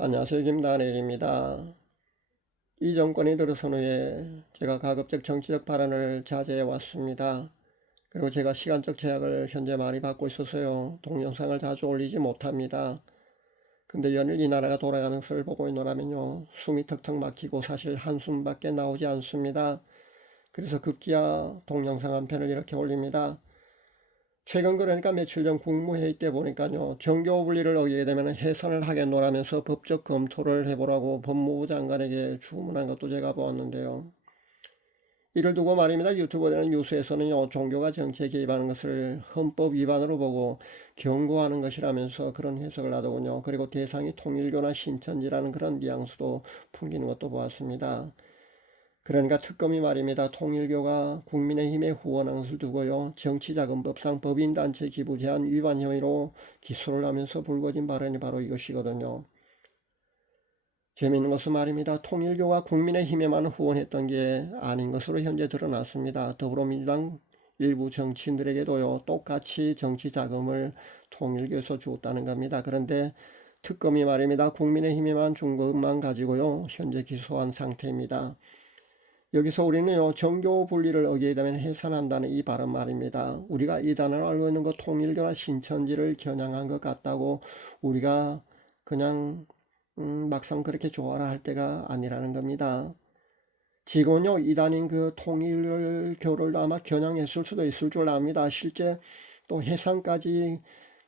안녕하세요. 김다니엘입니다. 이 정권이 들어선 후에 제가 가급적 정치적 발언을 자제해 왔습니다. 그리고 제가 시간적 제약을 현재 많이 받고 있어서요. 동영상을 자주 올리지 못합니다. 근데 연일 이 나라가 돌아가는 것을 보고 있노라면요. 숨이 턱턱 막히고 사실 한숨밖에 나오지 않습니다. 그래서 급기야 동영상 한 편을 이렇게 올립니다. 최근 그러니까 며칠 전 국무회의 때 보니까요. 정교 분리를 어기게 되면 해산을 하겠노라면서 법적 검토를 해보라고 법무부 장관에게 주문한 것도 제가 보았는데요. 이를 두고 말입니다. 유튜브나 뉴스에서는요. 종교가 정치에 개입하는 것을 헌법 위반으로 보고 경고하는 것이라면서 그런 해석을 하더군요. 그리고 대상이 통일교나 신천지라는 그런 뉘앙스도 풍기는 것도 보았습니다. 그러니까 특검이 말입니다. 통일교가 국민의힘에 후원한 것을 두고요. 정치자금법상 법인단체 기부 제한 위반 혐의로 기소를 하면서 불거진 발언이 바로 이것이거든요. 재미있는 것은 말입니다. 통일교가 국민의힘에만 후원했던 게 아닌 것으로 현재 드러났습니다. 더불어민주당 일부 정치인들에게도요. 똑같이 정치자금을 통일교에서 주었다는 겁니다. 그런데 특검이 말입니다. 국민의힘에만 준 것만 가지고요. 현재 기소한 상태입니다. 여기서 우리는요, 정교 분리를 어기게 되면 해산한다는 이 발언 말입니다. 우리가 이 단어를 알고 있는 것 통일교나 신천지를 겨냥한 것 같다고 우리가 그냥 막상 그렇게 좋아라 할 때가 아니라는 겁니다. 지금은요, 이단인 그 통일교를 아마 겨냥했을 수도 있을 줄 압니다. 실제 또 해산까지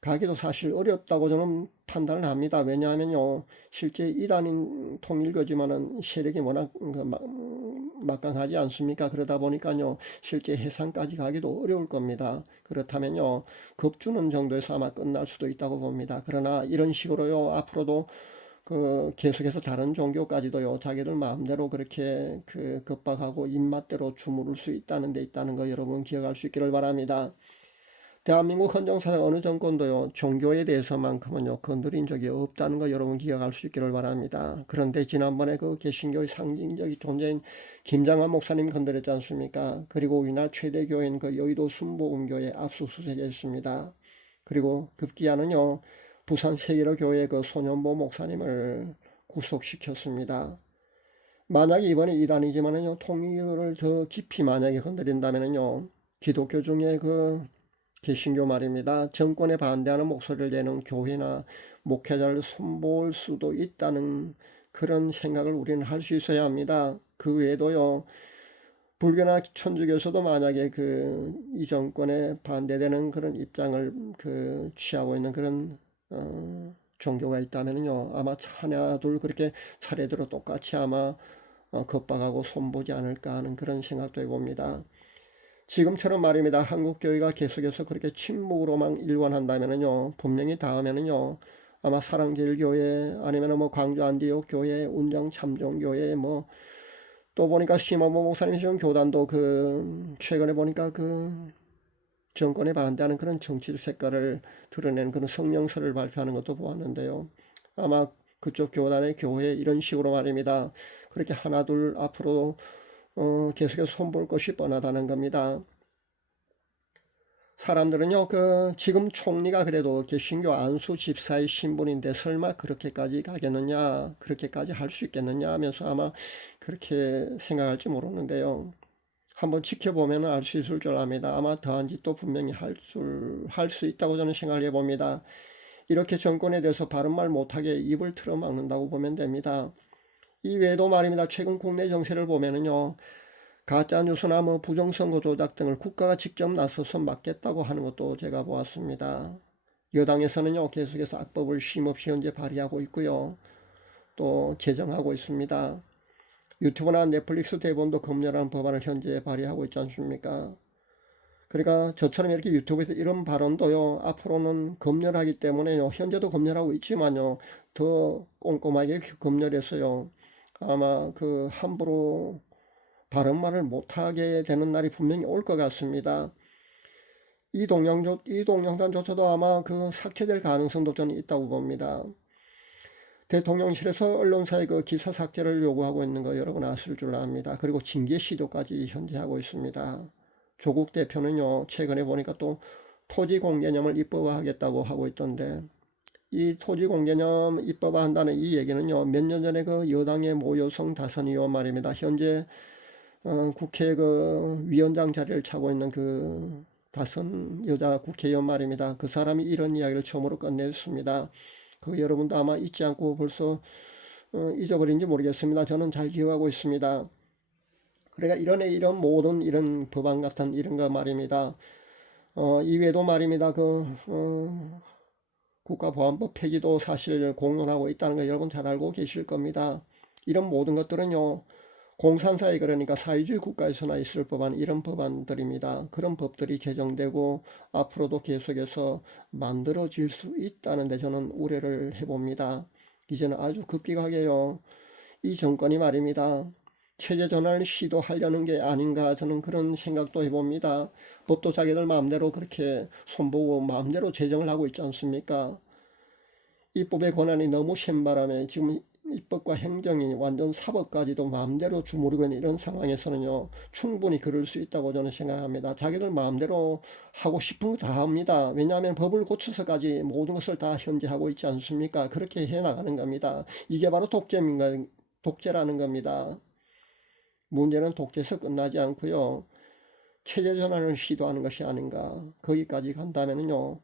가기도 사실 어렵다고 저는 판단을 합니다. 왜냐하면요, 실제 이단인 통일교지만은 세력이 워낙 막강하지 않습니까? 그러다 보니까요, 실제 해상까지 가기도 어려울 겁니다. 그렇다면요, 겁주는 정도에서 아마 끝날 수도 있다고 봅니다. 그러나 이런 식으로요, 앞으로도 계속해서 다른 종교까지도요, 자기들 마음대로 그렇게 겁박하고 입맛대로 주무를 수 있다는 데 있다는 거 여러분 기억할 수 있기를 바랍니다. 대한민국 헌정사상 어느 정권도요, 종교에 대해서만큼은요, 건드린 적이 없다는 거 여러분 기억할 수 있기를 바랍니다. 그런데 지난번에 그 개신교의 상징적인 존재인 김장한 목사님 건드렸지 않습니까? 그리고 우리나라 최대 교회인 그 여의도 순복음교회 압수수색했습니다. 그리고 급기야는요, 부산 세계로 교회 그 소년보 목사님을 구속시켰습니다. 만약에 이번에 이단이지만은요, 통일을 더 깊이 만약에 건드린다면은요, 기독교 중에 개신교 말입니다. 정권에 반대하는 목소리를 내는 교회나 목회자를 손볼 수도 있다는 그런 생각을 우리는 할 수 있어야 합니다. 그 외에도요, 불교나 천주교에서도 만약에 이 정권에 반대되는 그런 입장을 취하고 있는 그런 종교가 있다면요, 아마 하나 둘 그렇게 차례대로 똑같이 아마 겁박하고 손보지 않을까 하는 그런 생각도 해봅니다. 지금처럼 말입니다. 한국 교회가 계속해서 그렇게 침묵으로만 일관한다면은요, 분명히 다음에는요, 아마 사랑제일교회 아니면 뭐 광주 안디옥 교회, 운정 참종교회 또 보니까 심원모 목사님이 지금 교단도 최근에 보니까 정권에 반대하는 그런 정치 색깔을 드러내는 그런 성명서를 발표하는 것도 보았는데요. 아마 그쪽 교단의 교회 이런 식으로 말입니다. 그렇게 하나둘 앞으로 계속해서 손볼 것이 뻔하다는 겁니다. 사람들은요, 지금 총리가 그래도 개신교 안수 집사의 신분인데 설마 그렇게까지 가겠느냐, 그렇게까지 할 수 있겠느냐 하면서 아마 그렇게 생각할지 모르는데요. 한번 지켜보면 알 수 있을 줄 압니다. 아마 더한 짓도 분명히 할 수 있다고 저는 생각을 해봅니다. 이렇게 정권에 대해서 바른 말 못하게 입을 틀어막는다고 보면 됩니다. 이 외에도 말입니다. 최근 국내 정세를 보면은요, 가짜뉴스나 부정선거 조작 등을 국가가 직접 나서서 막겠다고 하는 것도 제가 보았습니다. 여당에서는요, 계속해서 악법을 쉼없이 현재 발의하고 있고요. 또 제정하고 있습니다. 유튜브나 넷플릭스 대본도 검열하는 법안을 현재 발의하고 있지 않습니까? 그러니까 저처럼 이렇게 유튜브에서 이런 발언도요, 앞으로는 검열하기 때문에요, 현재도 검열하고 있지만요, 더 꼼꼼하게 검열해서요, 아마 함부로 바른 말을 못하게 되는 날이 분명히 올 것 같습니다. 이 동영상조차도 아마 삭제될 가능성도 저는 있다고 봅니다. 대통령실에서 언론사의 기사 삭제를 요구하고 있는 거 여러분 아실 줄 압니다. 그리고 징계 시도까지 현재 하고 있습니다. 조국 대표는요, 최근에 보니까 또 토지 공개념을 입법화하겠다고 하고 있던데, 이 토지공개념 입법화한다는 이 얘기는요, 몇 년 전에 그 여당의 모여성 다선 의원 말입니다. 현재 국회 그 위원장 자리를 차고 있는 그 다선 여자 국회의원 말입니다. 그 사람이 이런 이야기를 처음으로 끝냈습니다. 그 여러분도 아마 잊지 않고 벌써 잊어버린지 모르겠습니다. 저는 잘 기억하고 있습니다. 그러니까 이런 모든 이런 법안 같은 이런 거 말입니다. 이외에도 말입니다. 국가보안법 폐지도 사실 공론하고 있다는 거 여러분 잘 알고 계실 겁니다. 이런 모든 것들은요, 공산사회 그러니까 사회주의 국가에서나 있을 법안 이런 법안들입니다. 그런 법들이 제정되고 앞으로도 계속해서 만들어질 수 있다는데 저는 우려를 해봅니다. 이제는 아주 급기가게요. 이 정권이 말입니다. 체제 전환을 시도하려는 게 아닌가 저는 그런 생각도 해봅니다. 법도 자기들 마음대로 그렇게 손보고 마음대로 제정을 하고 있지 않습니까? 입법의 권한이 너무 센 바람에 지금 입법과 행정이 완전 사법까지도 마음대로 주무르고 있는 이런 상황에서는요, 충분히 그럴 수 있다고 저는 생각합니다. 자기들 마음대로 하고 싶은 거 다 합니다. 왜냐하면 법을 고쳐서까지 모든 것을 다 현재 하고 있지 않습니까? 그렇게 해나가는 겁니다. 이게 바로 독재라는 겁니다. 문제는 독재에서 끝나지 않고요, 체제 전환을 시도하는 것이 아닌가. 거기까지 간다면요,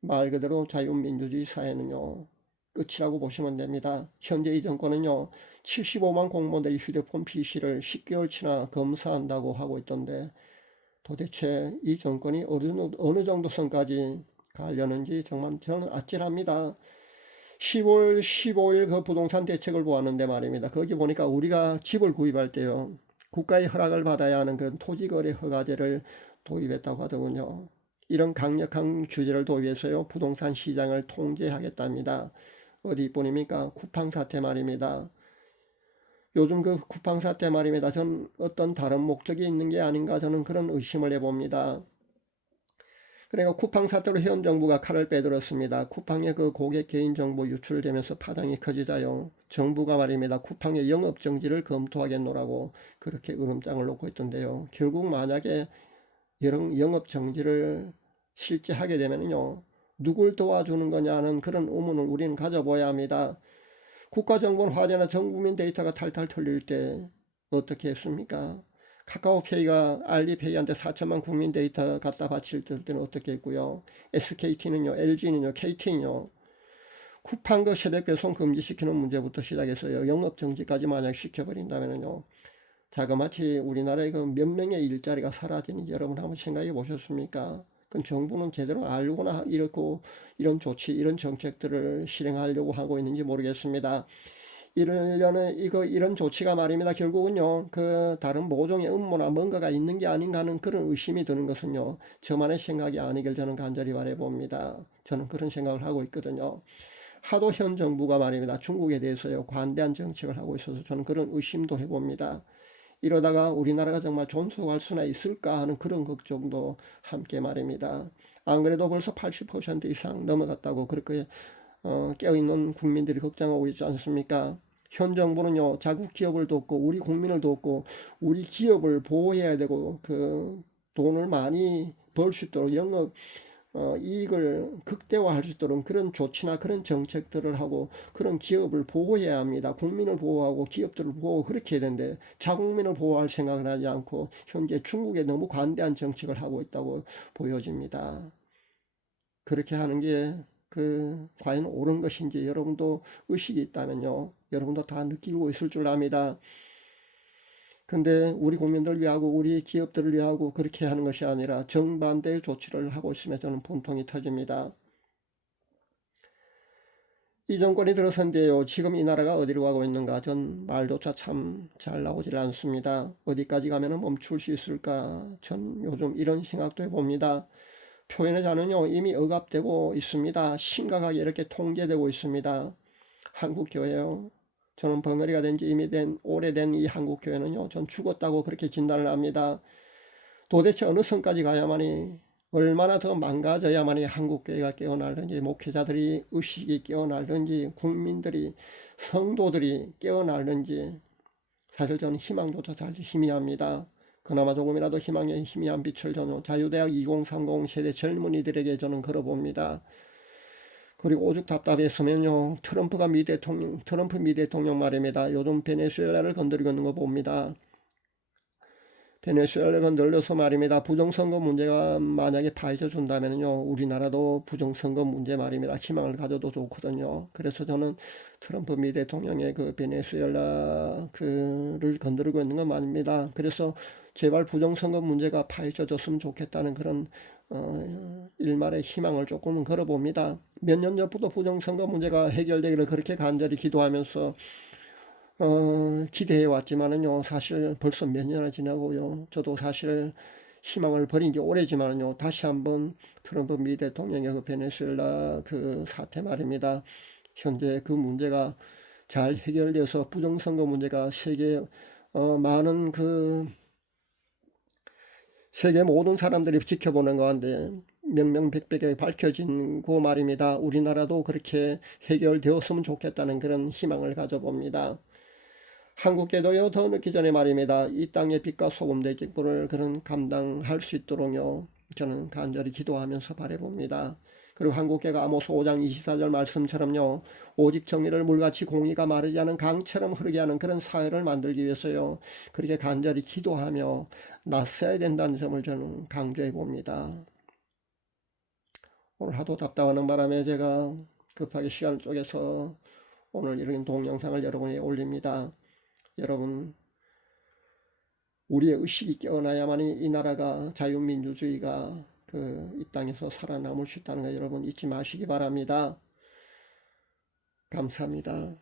말 그대로 자유민주주의 사회는요, 끝이라고 보시면 됩니다. 현재 이 정권은요, 75만 공무원들이 휴대폰 PC를 10개월치나 검사한다고 하고 있던데, 도대체 이 정권이 어느 정도 선까지 가려는지 정말 저는 아찔합니다. 10월 15일 그 부동산 대책을 보았는데 말입니다. 거기 보니까 우리가 집을 구입할 때요, 국가의 허락을 받아야 하는 그 토지거래 허가제를 도입했다고 하더군요. 이런 강력한 규제를 도입해서요, 부동산 시장을 통제하겠답니다. 어디뿐입니까? 쿠팡 사태 말입니다. 요즘 그 쿠팡 사태 말입니다. 전 어떤 다른 목적이 있는 게 아닌가 저는 그런 의심을 해봅니다. 그러니까 쿠팡 사태로 현 정부가 칼을 빼들었습니다. 쿠팡의 그 고객 개인정보 유출되면서 파장이 커지자요, 정부가 말입니다. 쿠팡의 영업정지를 검토하겠노라고 그렇게 으름장을 놓고 있던데요. 결국 만약에 영업정지를 실제 하게 되면요, 누굴 도와주는 거냐는 그런 의문을 우리는 가져봐야 합니다. 국가정보는 화제나 전 국민 데이터가 탈탈 털릴 때 어떻게 했습니까? 카카오페이가 알리페이한테 4천만 국민 데이터 갖다 바칠 때는 어떻게 했고요. SKT는요, LG는요, KT는요. 쿠팡 그 새벽 배송 금지시키는 문제부터 시작해서요, 영업정지까지 만약 시켜버린다면요, 자그마치 우리나라의 그 몇 명의 일자리가 사라지는지 여러분 한번 생각해 보셨습니까? 그 정부는 제대로 알고나 이런 조치, 이런 정책들을 실행하려고 하고 있는지 모르겠습니다. 이런 조치가 말입니다. 결국은요, 그 다른 모종의 음모나 뭔가가 있는 게 아닌가 하는 그런 의심이 드는 것은요, 저만의 생각이 아니길 저는 간절히 바라봅니다. 저는 그런 생각을 하고 있거든요. 하도 현 정부가 말입니다, 중국에 대해서요, 관대한 정책을 하고 있어서 저는 그런 의심도 해봅니다. 이러다가 우리나라가 정말 존속할 수나 있을까 하는 그런 걱정도 함께 말입니다. 안 그래도 벌써 80% 이상 넘어갔다고 그렇게 깨어있는 국민들이 걱정하고 있지 않습니까? 현 정부는요, 자국 기업을 돕고 우리 국민을 돕고 우리 기업을 보호해야 되고 그 돈을 많이 벌 수 있도록 이익을 극대화할 수 있도록 그런 조치나 그런 정책들을 하고 그런 기업을 보호해야 합니다. 국민을 보호하고 기업들을 보호하고 그렇게 해야 되는데 자국민을 보호할 생각을 하지 않고 현재 중국에 너무 관대한 정책을 하고 있다고 보여집니다. 그렇게 하는 게 과연 옳은 것인지 여러분도 의식이 있다면요, 여러분도 다 느끼고 있을 줄 압니다. 근데 우리 국민들을 위하고 우리 기업들을 위하고 그렇게 하는 것이 아니라 정반대의 조치를 하고 있으면 저는 분통이 터집니다. 이 정권이 들어선데요, 지금 이 나라가 어디로 가고 있는가 전 말조차 참 잘 나오질 않습니다. 어디까지 가면 멈출 수 있을까 전 요즘 이런 생각도 해봅니다. 표현의 자는요, 이미 억압되고 있습니다. 심각하게 이렇게 통제되고 있습니다. 한국교회요, 저는 벙어리가 된 지 이미 오래된 이 한국교회는요, 전 죽었다고 그렇게 진단을 합니다. 도대체 어느 선까지 가야만이, 얼마나 더 망가져야만이 한국교회가 깨어나는지, 목회자들이 의식이 깨어나는지, 국민들이, 성도들이 깨어나는지, 사실 저는 희망조차 잘 희미합니다. 그나마 조금이라도 희망의 희미한 빛을 저는 자유대학 2030 세대 젊은이들에게 저는 걸어봅니다. 그리고 오죽 답답했으면요. 트럼프 미 대통령 말입니다. 요즘 베네수엘라를 건드리고 있는 거 봅니다. 베네수엘라를 건들려서 말입니다. 부정선거 문제가 만약에 파헤쳐준다면요. 우리나라도 부정선거 문제 말입니다. 희망을 가져도 좋거든요. 그래서 저는 트럼프 미 대통령의 그 베네수엘라 그를 건드리고 있는 건 말입니다. 그래서 제발 부정선거 문제가 파헤쳐졌으면 좋겠다는 그런 일말의 희망을 조금은 걸어봅니다. 몇 년 전부터 부정선거 문제가 해결되기를 그렇게 간절히 기도하면서 기대해 왔지만은요, 사실 벌써 몇 년이나 지나고요. 저도 사실 희망을 버린 지 오래지만은요, 다시 한번 트럼프 미 대통령의 그 베네수엘라 그 사태 말입니다. 현재 그 문제가 잘 해결돼서 부정선거 문제가 많은 세계 모든 사람들이 지켜보는 가운데 명명백백하게 밝혀진 그 말입니다. 우리나라도 그렇게 해결되었으면 좋겠다는 그런 희망을 가져봅니다. 한국께도요, 더 늦기 전에 말입니다. 이 땅의 빛과 소금 될 직분을 그런 감당할 수 있도록요, 저는 간절히 기도하면서 바라봅니다. 그리고 한국계가 아모스 5장 24절 말씀처럼요, 오직 정의를 물같이 공의가 마르지 않은 강처럼 흐르게 하는 그런 사회를 만들기 위해서요, 그렇게 간절히 기도하며 나서야 된다는 점을 저는 강조해 봅니다. 오늘 하도 답답하는 바람에 제가 급하게 시간을 쪼개서 오늘 이런 동영상을 여러분에 올립니다. 여러분, 우리의 의식이 깨어나야만이 이 나라가 자유민주주의가 이 땅에서 살아남을 수 있다는 거 여러분 잊지 마시기 바랍니다. 감사합니다.